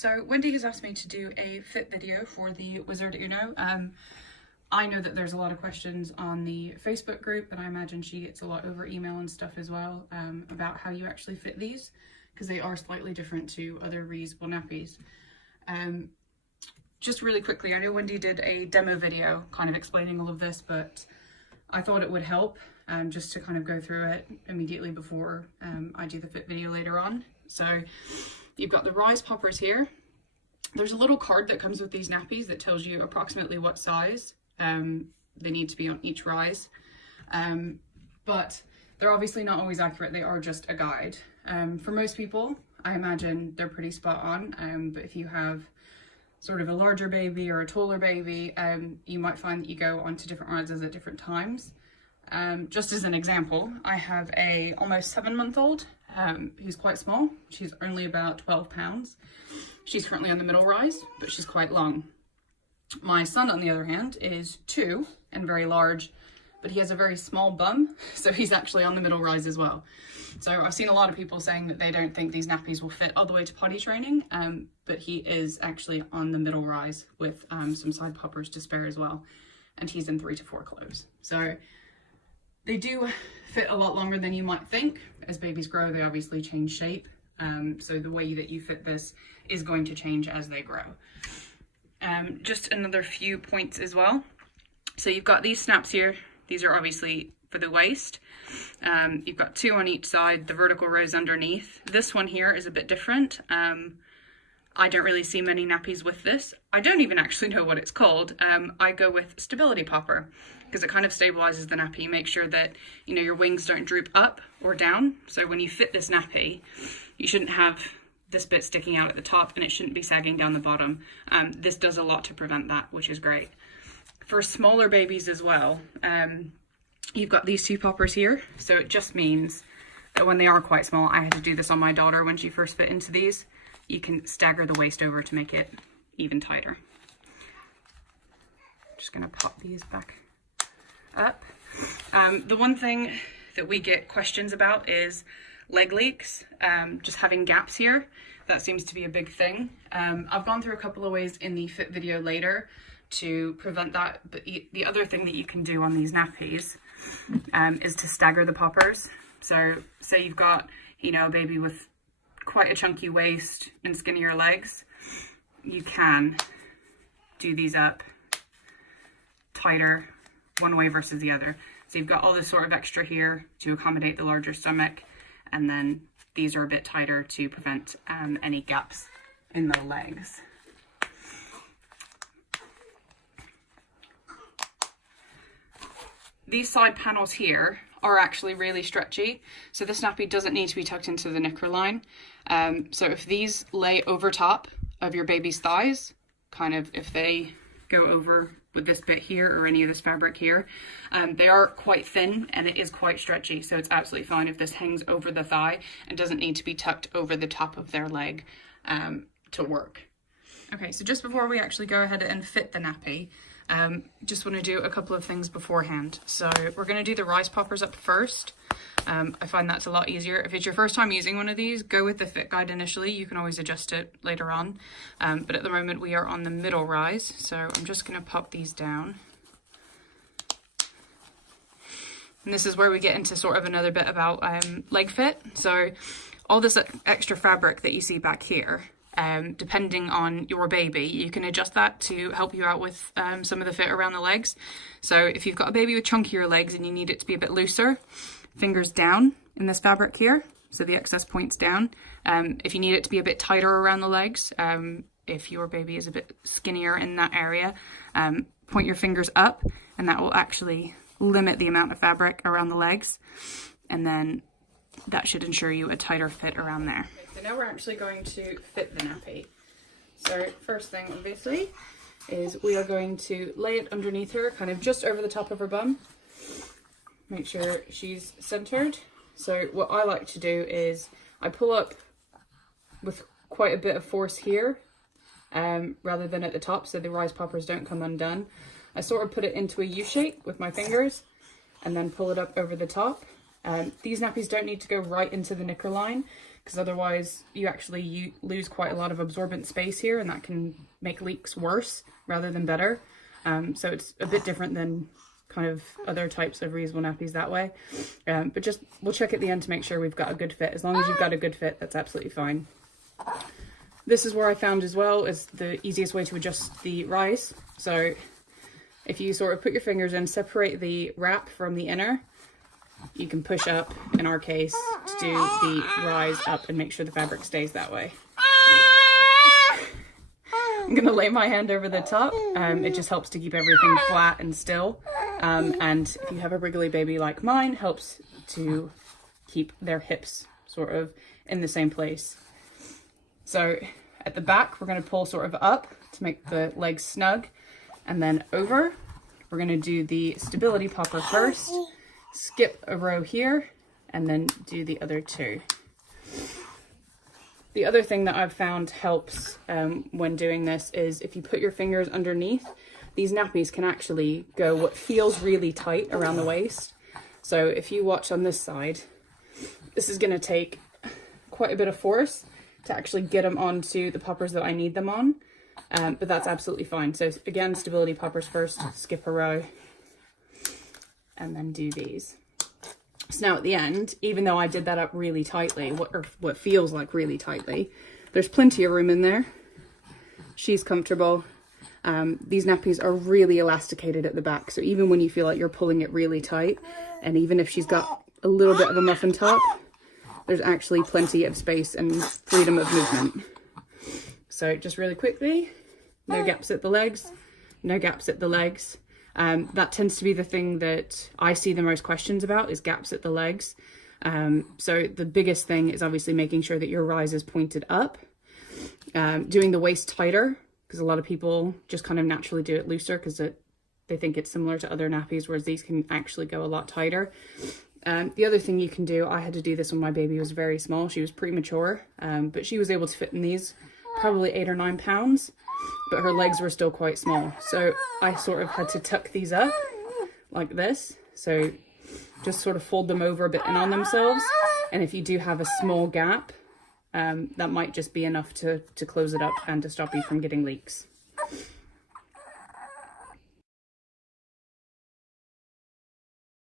So Wendy has asked me to do a fit video for the Wizard Uno. I know that there's a lot of questions on the Facebook group, and I imagine she gets a lot over email and stuff as well, about how you actually fit these, because they are slightly different to other reusable nappies. Just really quickly, I know Wendy did a demo video kind of explaining all of this, but I thought it would help just to kind of go through it immediately before I do the fit video later on. So you've got the rise poppers here. There's a little card that comes with these nappies that tells you approximately what size they need to be on each rise. But they're obviously not always accurate. They are just a guide. For most people, I imagine they're pretty spot on. But if you have sort of a larger baby or a taller baby, you might find that you go onto different rises at different times. Just as an example, I have a almost 7-month-old who's quite small. She's only about 12 pounds. She's currently on the middle rise, but she's quite long. My son, on the other hand, is 2 and very large, but he has a very small bum, so he's actually on the middle rise as well. So I've seen a lot of people saying that they don't think these nappies will fit all the way to potty training, but he is actually on the middle rise with some side poppers to spare as well, and he's in 3 to 4 clothes. So they do fit a lot longer than you might think. As babies grow, they obviously change shape, so the way that you fit this is going to change as they grow. Just another few points as well. So you've got these snaps here. These are obviously for the waist. You've got 2 on each side, the vertical rows underneath. This one here is a bit different. I don't really see many nappies with this. I don't even actually know what it's called. I go with stability popper because it kind of stabilizes the nappy, make sure that, you know, your wings don't droop up or down. So when you fit this nappy, you shouldn't have this bit sticking out at the top and it shouldn't be sagging down the bottom. This does a lot to prevent that, which is great. For smaller babies as well, you've got these 2 poppers here. So it just means that when they are quite small, I had to do this on my daughter when she first fit into these, you can stagger the waist over to make it even tighter. Just gonna pop these back up. The one thing that we get questions about is leg leaks, just having gaps here. That seems to be a big thing. I've gone through a couple of ways in the fit video later to prevent that, but the other thing that you can do on these nappies is to stagger the poppers. So say you've got, you know, a baby with quite a chunky waist and skinnier legs, you can do these up tighter one way versus the other. So you've got all this sort of extra here to accommodate the larger stomach, and then these are a bit tighter to prevent any gaps in the legs. These side panels here are actually really stretchy, so this nappy doesn't need to be tucked into the knicker line. So if these lay over top of your baby's thighs, kind of if they go over with this bit here or any of this fabric here, they are quite thin and it is quite stretchy, so it's absolutely fine if this hangs over the thigh and doesn't need to be tucked over the top of their leg to work. Okay, so just before we actually go ahead and fit the nappy, just want to do a couple of things beforehand. So we're going to do the rise poppers up first. I find that's a lot easier. If it's your first time using one of these, go with the fit guide initially. You can always adjust it later on. But at the moment we are on the middle rise. So I'm just going to pop these down. And this is where we get into sort of another bit about leg fit. So all this extra fabric that you see back here, depending on your baby, you can adjust that to help you out with some of the fit around the legs. So if you've got a baby with chunkier legs and you need it to be a bit looser, fingers down in this fabric here, so the excess points down. If you need it to be a bit tighter around the legs, if your baby is a bit skinnier in that area, point your fingers up, and that will actually limit the amount of fabric around the legs, and then that should ensure you a tighter fit around there. So now we're actually going to fit the nappy. So first thing obviously is we are going to lay it underneath her, kind of just over the top of her bum. Make sure she's centered. So what I like to do is I pull up with quite a bit of force here, rather than at the top, so the rise poppers don't come undone. I sort of put it into a U shape with my fingers and then pull it up over the top These nappies don't need to go right into the knicker line, because otherwise you lose quite a lot of absorbent space here, and that can make leaks worse rather than better. So it's a bit different than kind of other types of reusable nappies that way. But just, we'll check at the end to make sure we've got a good fit. As long as you've got a good fit, that's absolutely fine. This is where I found as well is the easiest way to adjust the rise. So if you sort of put your fingers in, separate the wrap from the inner, you can push up, in our case, to do the rise up and make sure the fabric stays that way. I'm going to lay my hand over the top. It just helps to keep everything flat and still. And if you have a wriggly baby like mine, helps to keep their hips sort of in the same place. So at the back, we're going to pull sort of up to make the legs snug, and then over. We're going to do the stability popper first, skip a row here, and then do the other two. The other thing that I've found helps when doing this is if you put your fingers underneath, these nappies can actually go what feels really tight around the waist. So if you watch on this side, this is going to take quite a bit of force to actually get them onto the poppers that I need them on, but that's absolutely fine. So again, stability poppers first, skip a row, and then do these. So now at the end, even though I did that up really tightly, what feels like really tightly, there's plenty of room in there. She's comfortable. These nappies are really elasticated at the back, so even when you feel like you're pulling it really tight, and even if she's got a little bit of a muffin top, there's actually plenty of space and freedom of movement. So just really quickly, no gaps at the legs, no gaps at the legs. That tends to be the thing that I see the most questions about, is gaps at the legs. So the biggest thing is obviously making sure that your rise is pointed up. Doing the waist tighter, because a lot of people just kind of naturally do it looser because they think it's similar to other nappies, whereas these can actually go a lot tighter. The other thing you can do, I had to do this when my baby was very small. She was premature, but she was able to fit in these probably 8 or 9 pounds, but her legs were still quite small. So I sort of had to tuck these up like this. So just sort of fold them over a bit and on themselves. And if you do have a small gap, that might just be enough to close it up and to stop you from getting leaks.